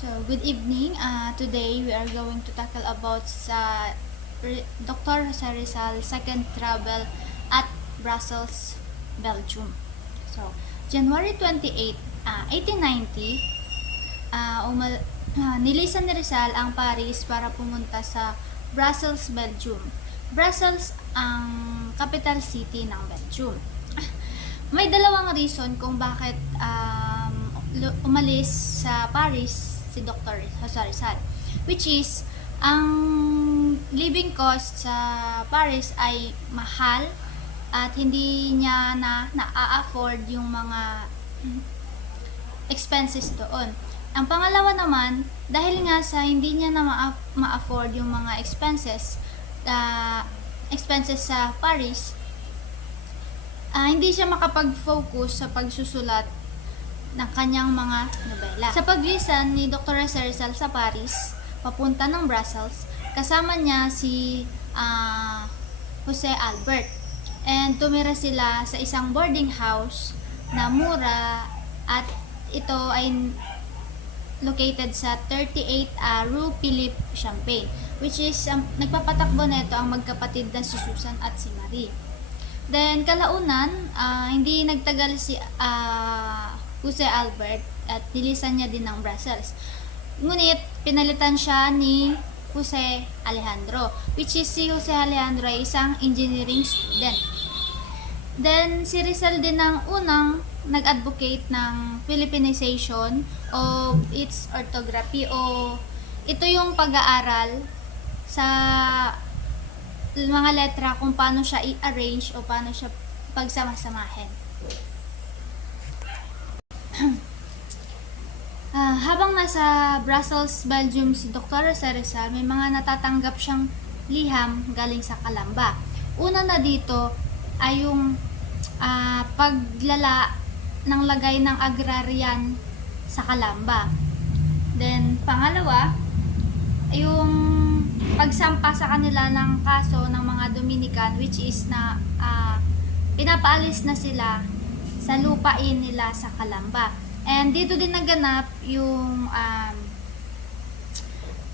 So, good evening. Today we are going to tackle about sa Dr. Jose Rizal second travel at Brussels, Belgium. So, January 28, 1890, nilisan ni Rizal ang Paris para pumunta sa Brussels, Belgium. Brussels ang capital city ng Belgium. May dalawang reason kung bakit umalis sa Paris si Dr. Jose Rizal, which is ang living cost sa Paris ay mahal at hindi niya na-afford yung mga expenses doon. Ang pangalawa naman, dahil nga sa hindi niya na ma-afford yung mga expenses sa Paris, hindi siya makapag-focus sa pagsusulat ng kanyang mga nobela. Sa paglisan ni Dr. Jose Rizal sa Paris, papunta ng Brussels, kasama niya si Jose Albert. And tumira sila sa isang boarding house na mura at ito ay located sa 38 Rue Philippe Champagne, which is nagpapatakbo nito ang magkapatid na si Susan at si Marie. Then kalaunan, hindi nagtagal si Jose Albert at nilisan niya din ng Brussels. Ngunit pinalitan siya ni Jose Alejandro, which is si Jose Alejandro ay isang engineering student. Then si Rizal din ang unang nag-advocate ng Philippinization of its orthography, o ito yung pag-aaral sa mga letra kung paano siya i-arrange o paano siya pagsama-samahin. Habang nasa Brussels, Belgium si Dr. Jose Rizal, may mga natatanggap siyang liham galing sa Kalamba. Una na dito ay yung paglala ng lagay ng agrarian sa Kalamba. Then, pangalawa, yung pagsampa sa kanila ng kaso ng mga Dominican, which is na pinapaalis na sila sa lupain nila sa Kalamba. And dito din naganap yung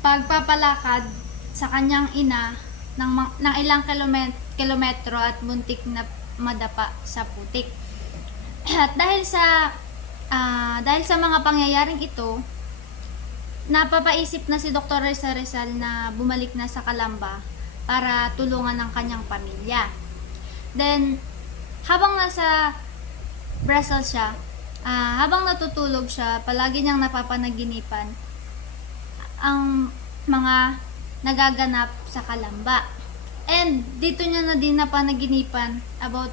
pagpapalakad sa kanyang ina ng ilang kilometro at muntik na madapa sa putik. At dahil sa mga pangyayaring ito, napapaisip na si Dr. Jose Rizal na bumalik na sa Kalamba para tulungan ng kanyang pamilya. Then, habang nasa Brussels siya, habang natutulog siya, palagi niyang napapanaginipan ang mga nagaganap sa Kalamba. And dito niya na din napanaginipan about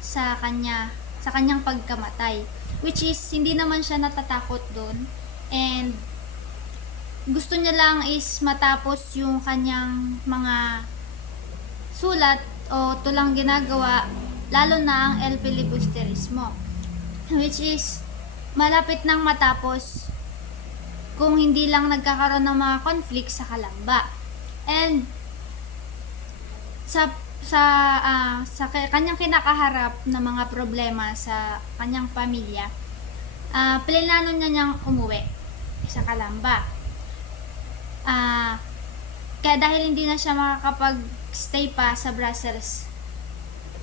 sa kanyang pagkamatay, which is hindi naman siya natatakot doon, and gusto niya lang is matapos yung kanyang mga sulat o tulang ginagawa, lalo na ang El Filibusterismo, which is malapit nang matapos kung hindi lang nagkakaroon ng mga conflict sa Kalamba. And sa kanyang kinakaharap na mga problema sa kanyang pamilya, planano niya niyang umuwi sa Kalamba. Kaya dahil hindi na siya makakapag-stay pa sa Brussels,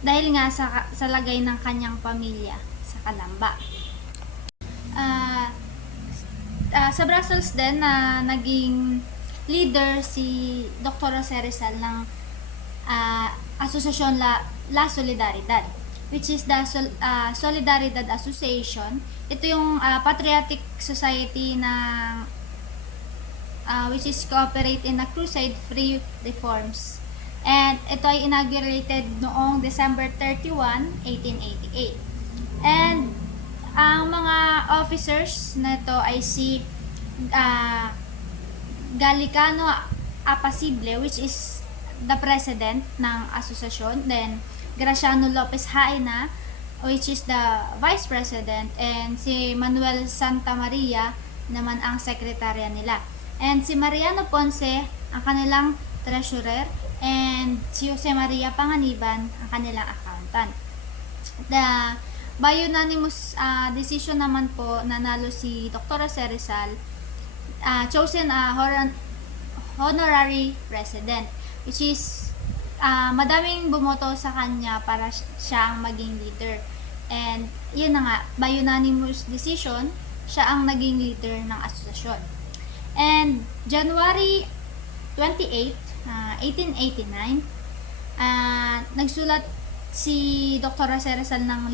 dahil nga sa lagay ng kanyang pamilya sa Kalamba. Sa Brussels din naging leader si Dr. Jose Rizal ng Asosasyon La Solidaridad, which is the Solidaridad Association. Ito yung patriotic society ng which is cooperate in a crusade free reforms. And ito ay inaugurated noong December 31, 1888. And ang mga officers na ito ay si Gallicano Apacible, which is the president ng asosasyon, then Graciano Lopez Haina, which is the vice president, and si Manuel Santa Maria naman ang sekretarya nila. And si Mariano Ponce ang kanilang treasurer, and si Jose Maria Panganiban ang kanilang accountant. By unanimous decision naman po, nanalo si Dr. Jose Rizal chosen a honorary president, which is madaming bumoto sa kanya para siya ang maging leader. And yun na nga, by unanimous decision, siya ang naging leader ng asosasyon. And January 28, 1889, nagsulat si Dr. Jose Rizal ng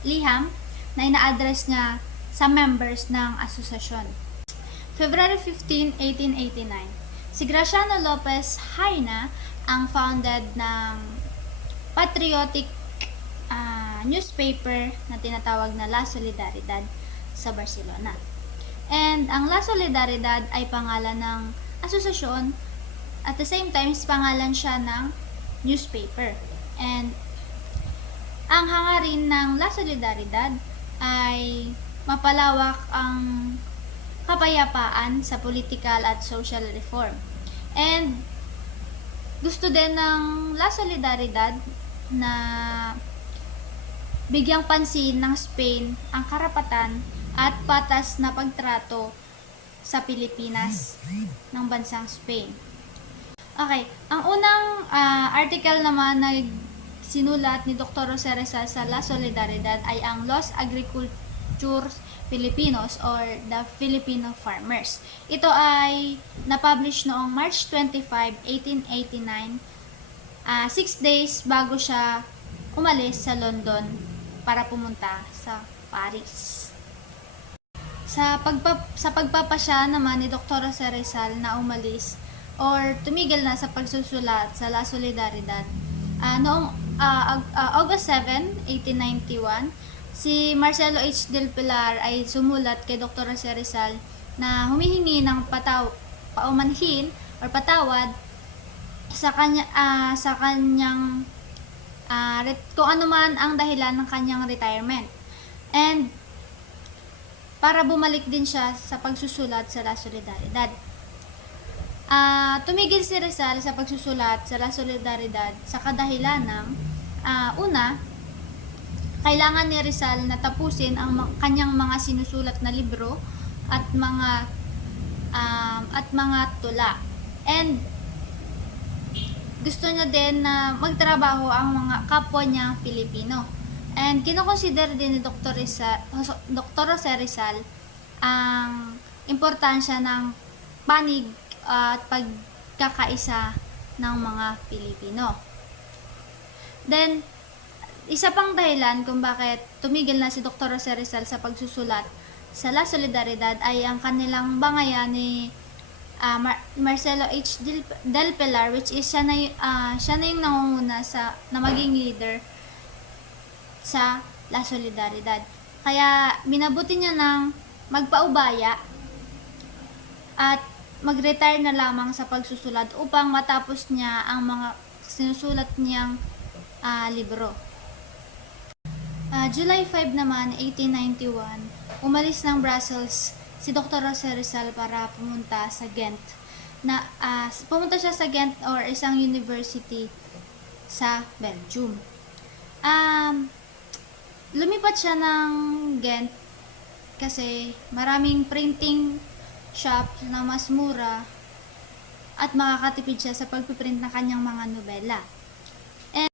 liham na ina-address niya sa members ng asosasyon. February 15, 1889, si Graciano Lopez Haina ang founded ng patriotic newspaper na tinatawag na La Solidaridad sa Barcelona. And ang La Solidaridad ay pangalan ng asosasyon, at the same time pangalan siya ng newspaper. And ang hangarin ng La Solidaridad ay mapalawak ang kapayapaan sa political at social reform. And gusto din ng La Solidaridad na bigyang pansin ng Spain ang karapatan at patas na pagtrato sa Pilipinas ng bansang Spain. Okay, ang unang article naman na sinulat ni Dr. Jose Rizal sa La Solidaridad ay ang Los Agricultores Filipinos or the Filipino Farmers. Ito ay na-publish noong March 25, 1889, 6 days bago siya umalis sa London para pumunta sa Paris. Sa pagpapasya naman ni Dr. Jose Rizal na umalis or tumigil na sa pagsusulat sa La Solidaridad, noong August 7, 1891, si Marcelo H. del Pilar ay sumulat kay Dr. Jose Rizal na humihingi ng paumanhin or patawad sa kanyang kung ano man ang dahilan ng kanyang retirement. And para bumalik din siya sa pagsusulat sa La Solidaridad. Tumigil si Rizal sa pagsusulat sa La Solidaridad sa kadahilan ng una, kailangan ni Rizal na tapusin ang kanyang mga sinusulat na libro at mga tula. And gusto niya din na magtrabaho ang mga kapwa niya Pilipino. And kinoconsider din ni Dr. Jose Rizal ang importansya ng panig at pagkakaisa ng mga Pilipino. Then, isa pang dahilan kung bakit tumigil na si Dr. Jose Rizal sa pagsusulat sa La Solidaridad ay ang kanilang bangayan ni Marcelo H. del Pilar, which is siya na yung nangunguna na maging leader sa La Solidaridad. Kaya minabuti niya ng magpaubaya at mag-retire na lamang sa pagsusulat upang matapos niya ang mga sinusulat niyang libro. July 5 naman, 1891, umalis ng Brussels si Dr. Jose Rizal para pumunta sa Ghent. Pumunta siya sa Ghent or isang university sa Belgium. Lumipat siya ng Ghent kasi maraming printing shop na mas mura at makakatipid siya sa pagpiprint ng kanyang mga nobela. And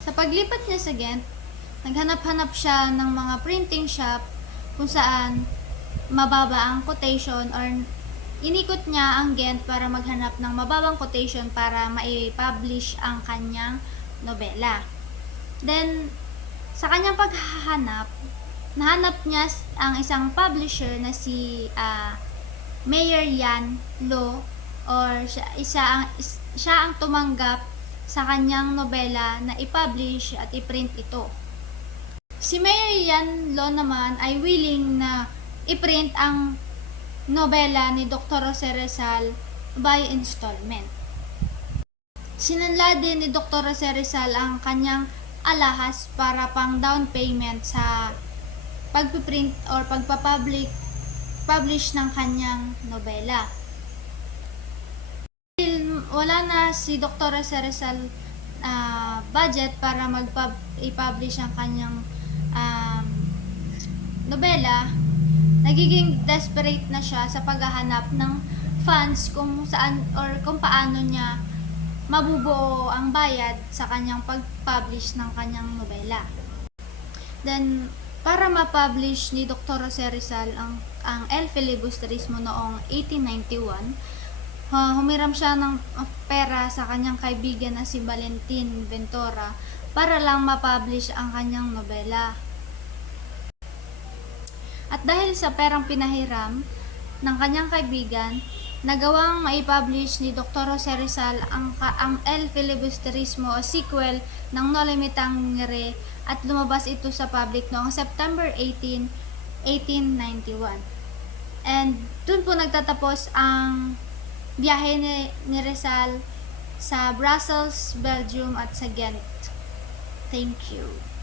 sa paglipat niya sa Ghent, naghanap-hanap siya ng mga printing shop kung saan mababa ang quotation, or inikot niya ang Ghent para maghanap ng mababang quotation para mai-publish ang kanyang nobela. Then, sa kanyang paghahanap, nahanap niya ang isang publisher na si Mayer Yan Lo, or siya ang tumanggap sa kanyang nobela na i-publish at i-print ito. Si Mayer Yan Lo naman ay willing na i-print ang nobela ni Dr. Jose Rizal by installment. Sinanla din ni Dr. Jose Rizal ang kanyang alahas para pang down payment sa pagpiprint or pagpapublish ng kanyang nobela. Wala na si Dr. Jose Rizal budget para i-publish ang kanyang um, nobela, nagiging desperate na siya sa paghahanap ng funds kung saan or kung paano niya mabubuo ang bayad sa kanyang pag-publish ng kanyang nobela. Then, para ma-publish ni Dr. Jose Rizal ang El Filibusterismo noong 1891, humiram siya ng pera sa kanyang kaibigan na si Valentin Ventura para lang ma-publish ang kanyang nobela. At dahil sa perang pinahiram ng kanyang kaibigan, nagawang maipublish ni Dr. Jose Rizal ang El Filibusterismo o sequel ng No Le Me Tangere at lumabas ito sa public noong September 18, 1891. And dun po nagtatapos ang biyahe ni Rizal sa Brussels, Belgium at sa Ghent. Thank you.